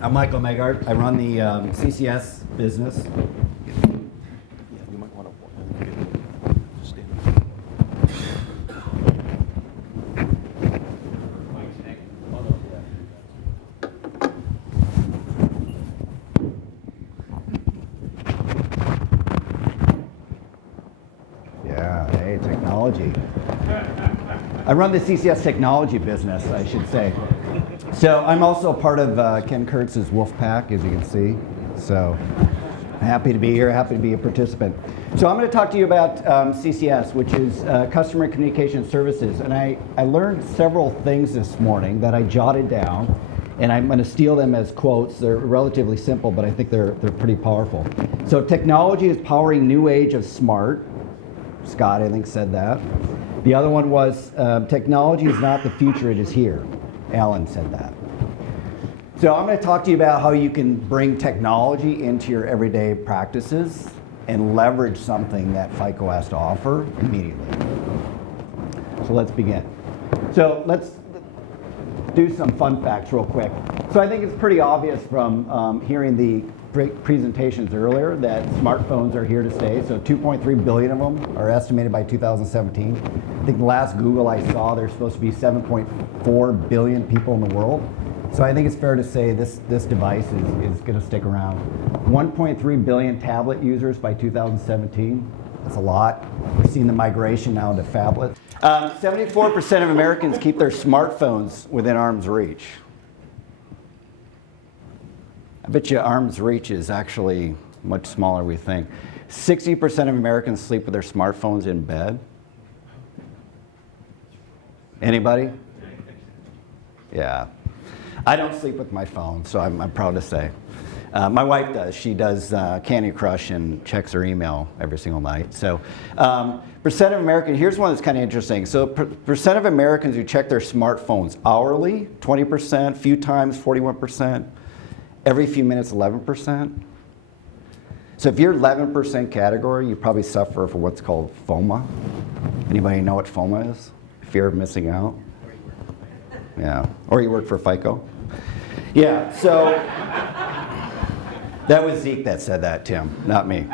I'm Michael Magaard. I run the CCS business. You might want to stand up. Yeah, hey, technology. I run the CCS technology business, I should say. So I'm also part of Ken Kurtz's Wolf Pack, as you can see. So happy to be here, happy to be a participant. So I'm going to talk to you about CCS, which is Customer Communication Services. And I learned several things this morning that I jotted down, and I'm going to steal them as quotes. They're relatively simple, but I think they're pretty powerful. So technology is powering new age of smart. Scott, I think, said that. The other one was technology is not the future, it is here. Alan said that. So I'm going to talk to you about how you can bring technology into your everyday practices and leverage something that FICO has to offer immediately. So let's begin. So let's do some fun facts real quick. So I think it's pretty obvious from hearing the presentations earlier that smartphones are here to stay. So 2.3 billion of them are estimated by 2017. I think the last Google I saw, there's supposed to be 7.4 billion people in the world. So I think it's fair to say this device is going to stick around. 1.3 billion tablet users by 2017. That's a lot. We're seeing the migration now into phablets. 74% of Americans keep their smartphones within arm's reach. I bet you arm's reach is actually much smaller than we think. 60% of Americans sleep with their smartphones in bed. Anybody? Yeah. I don't sleep with my phone, so I'm proud to say. My wife does. She does Candy Crush and checks her email every single night. So percent of Americans, here's one that's kind of interesting. So percent of Americans who check their smartphones hourly, 20%, few times, 41%. Every few minutes, 11%. So if you're 11% category, you probably suffer from what's called FOMA. Anybody know what FOMA is? Fear of missing out? Yeah, or you work for FICO. Yeah, so that was Zeke that said that, Tim, not me.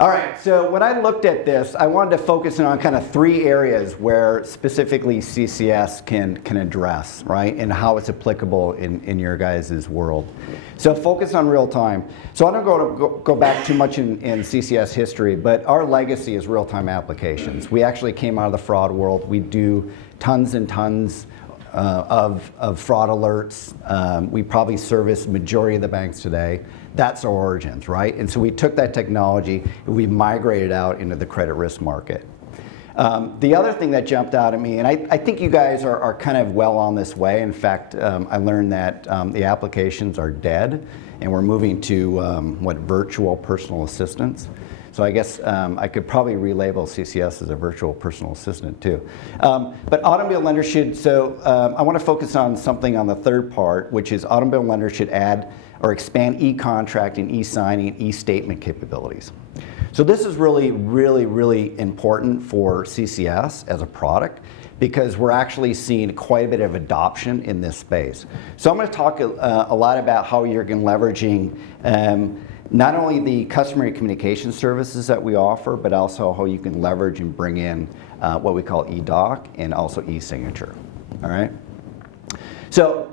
All right, so when I looked at this, I wanted to focus in on kind of three areas where specifically CCS can address, right, and how it's applicable in your guys' world. So focus on real time. So I don't go back too much in CCS history, but our legacy is real-time applications. We actually came out of the fraud world. We do tons and tons of fraud alerts. We probably service majority of the banks today. That's our origins, right? And so we took that technology and we migrated out into the credit risk market. The other thing that jumped out at me, and I think you guys are kind of well on this way. In fact, I learned that the applications are dead and we're moving to virtual personal assistants. So I guess I could probably relabel CCS as a virtual personal assistant too. But automobile lenders should, I want to focus on something on the third part, which is automobile lenders should add or expand e-contracting, e-signing, e-statement capabilities. So this is really, really, really important for CCS as a product because we're actually seeing quite a bit of adoption in this space. So I'm going to talk a lot about how you're leveraging not only the customer communication services that we offer, but also how you can leverage and bring in what we call e-doc and also e-signature. All right? So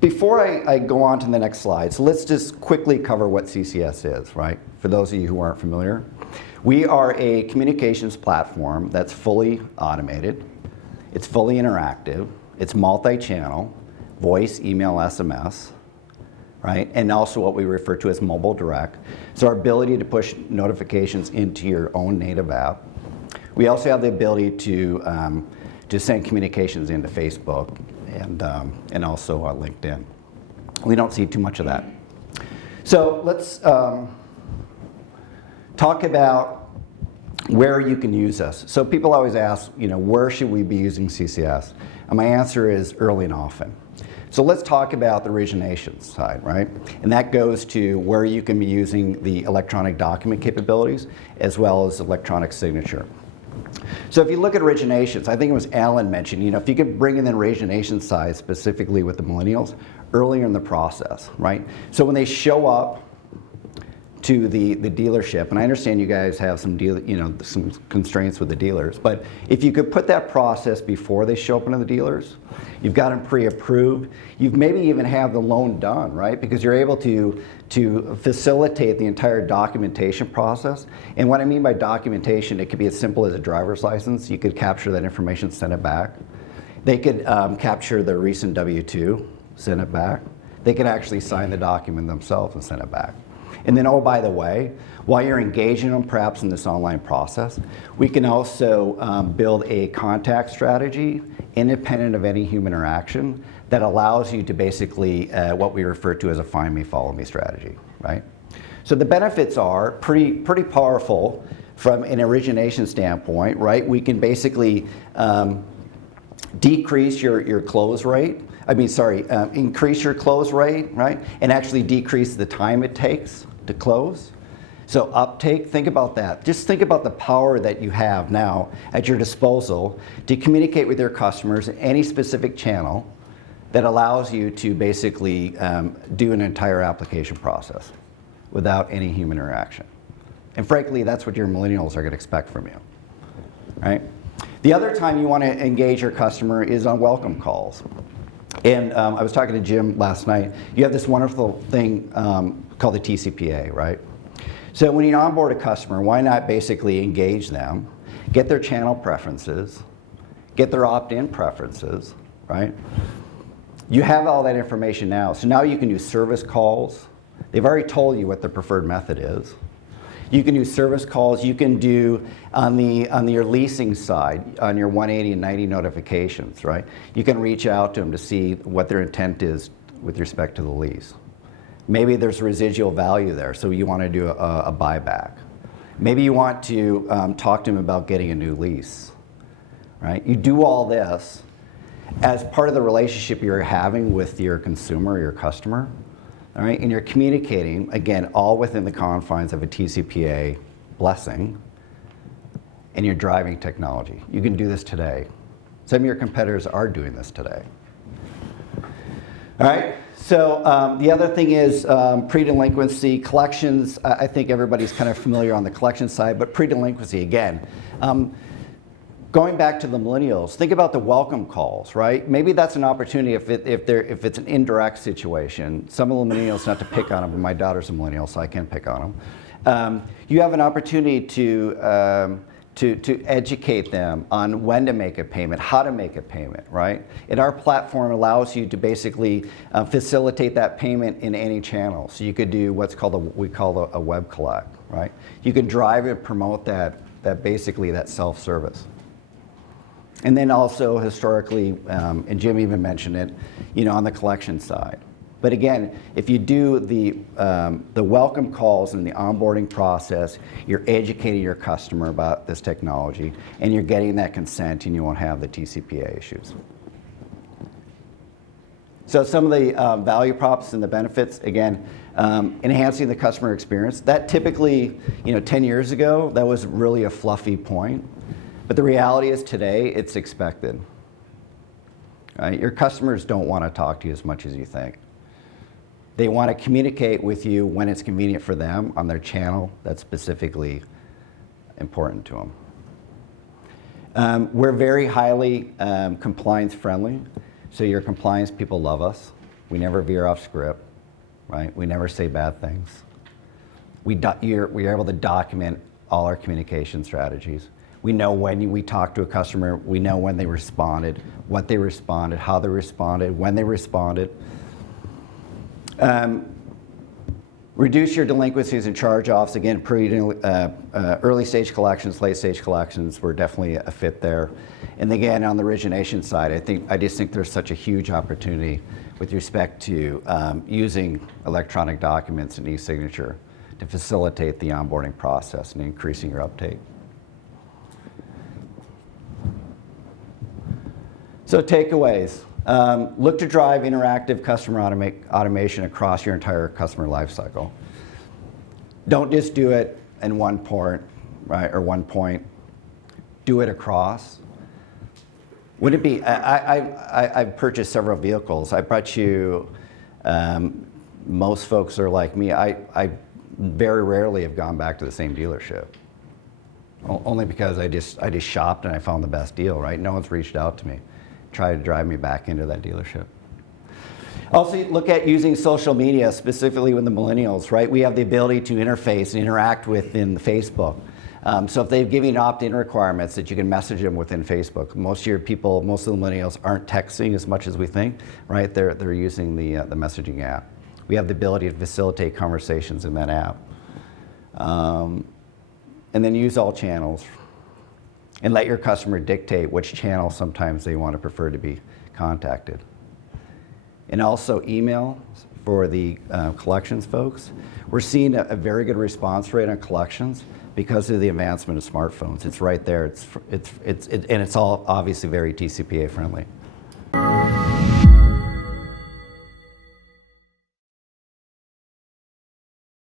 before I go on to the next slide, so let's just quickly cover what CCS is, right? For those of you who aren't familiar. We are a communications platform that's fully automated. It's fully interactive. It's multi-channel, voice, email, SMS. Right? And also what we refer to as mobile direct. So our ability to push notifications into your own native app. We also have the ability to send communications into Facebook and also LinkedIn. We don't see too much of that. So let's talk about where you can use us. So people always ask, where should we be using CCS? And my answer is early and often. So let's talk about the origination side, right? And that goes to where you can be using the electronic document capabilities as well as electronic signature. So if you look at originations, I think it was Alan mentioned, if you could bring in the origination side specifically with the millennials earlier in the process, right? So when they show up to the dealership, and I understand you guys have some some constraints with the dealers, but if you could put that process before they show up into the dealers, you've got them pre-approved, you've maybe even have the loan done, right? Because you're able to facilitate the entire documentation process. And what I mean by documentation, it could be as simple as a driver's license. You could capture that information, send it back. They could capture the recent W-2, send it back. They could actually sign the document themselves and send it back. And then, oh, by the way, while you're engaging them perhaps in this online process, we can also build a contact strategy independent of any human interaction that allows you to basically what we refer to as a find me, follow me strategy, right? So the benefits are pretty powerful from an origination standpoint, right? We can basically decrease your close rate. Increase your close rate, right? And actually decrease the time it takes to close. So uptake, think about that. Just think about the power that you have now at your disposal to communicate with your customers in any specific channel that allows you to basically do an entire application process without any human interaction. And frankly, that's what your millennials are going to expect from you, right? The other time you want to engage your customer is on welcome calls. And I was talking to Jim last night. You have this wonderful thing called the TCPA, right? So when you onboard a customer, why not basically engage them, get their channel preferences, get their opt-in preferences, right? You have all that information now. So now you can do service calls. They've already told you what the preferred method is. You can do service calls. You can do on your leasing side, on your 180 and 90 notifications, right? You can reach out to them to see what their intent is with respect to the lease. Maybe there's residual value there, so you want to do a buyback. Maybe you want to talk to them about getting a new lease, right? You do all this as part of the relationship you're having with your consumer, your customer. All right, and you're communicating, again, all within the confines of a TCPA blessing, and you're driving technology. You can do this today. Some of your competitors are doing this today. All right, so the other thing is pre-delinquency collections. I think everybody's kind of familiar on the collection side, but pre-delinquency, again, going back to the millennials, think about the welcome calls, right? Maybe that's an opportunity if it's an indirect situation. Some of the millennials, not to pick on them, but my daughter's a millennial, so I can pick on them. You have an opportunity to educate them on when to make a payment, how to make a payment, right? And our platform allows you to basically facilitate that payment in any channel. So you could do what's called we call a web collect, right? You can drive and promote that basically that self-service. And then also historically, and Jim even mentioned it, on the collection side. But again, if you do the welcome calls and the onboarding process, you're educating your customer about this technology, and you're getting that consent, and you won't have the TCPA issues. So some of the value props and the benefits, again, enhancing the customer experience. That typically, 10 years ago, that was really a fluffy point. But the reality is today, it's expected. Right? Your customers don't want to talk to you as much as you think. They want to communicate with you when it's convenient for them on their channel that's specifically important to them. We're very highly compliance friendly. So your compliance people love us. We never veer off script, right? We never say bad things. We are able to document all our communication strategies. We know when we talk to a customer, we know when they responded, what they responded, how they responded, when they responded. Reduce your delinquencies and charge-offs. Again, early stage collections, late stage collections, we're definitely a fit there. And again, on the origination side, I just think there's such a huge opportunity with respect to using electronic documents and e-signature to facilitate the onboarding process and increasing your uptake. So takeaways. Look to drive interactive customer automation across your entire customer lifecycle. Don't just do it in one part, right, or one point. do it across. Wouldn't it be, I've purchased several vehicles. I bet you most folks are like me. I very rarely have gone back to the same dealership. Only because I just shopped and I found the best deal, right? No one's reached out to me, tried to drive me back into that dealership. Also, look at using social media, specifically with the millennials, right? We have the ability to interface and interact within Facebook. So if they've given opt-in requirements that you can message them within Facebook. Most of your people, most of the millennials aren't texting as much as we think, right? They're using the messaging app. We have the ability to facilitate conversations in that app. And then use all channels. And let your customer dictate which channel sometimes they want to prefer to be contacted. And also email for the collections folks. We're seeing a very good response rate on collections because of the advancement of smartphones. It's right there. And it's all obviously very TCPA friendly.